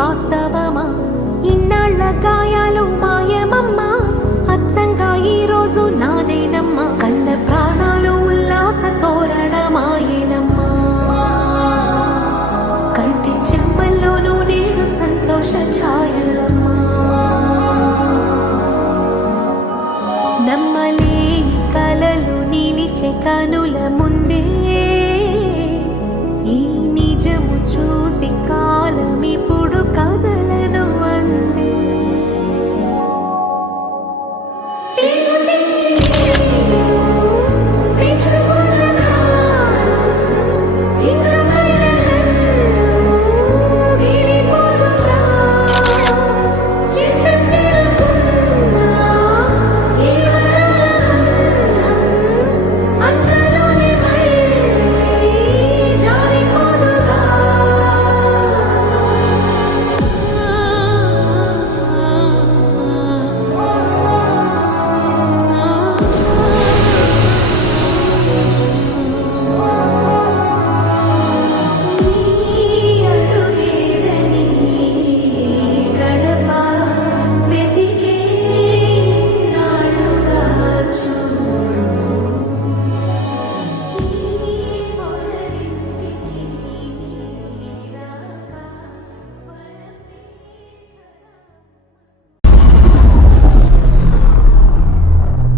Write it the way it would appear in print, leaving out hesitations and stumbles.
వాస్తవమా? ఇన్నాళ్ళ గాయాలు మాయమమ్మా, అచ్చంగా ఈ రోజు నాదేనమ్మా. కన్న ప్రాణాలు ఉల్లాస తోరణమాయేనమ్మా, కంటి చెమ్మల్లోనూ నేడు సంతోష ఛాయలమ్మా. నమ్మలేని కలలు నిలిచే కనుల ముందు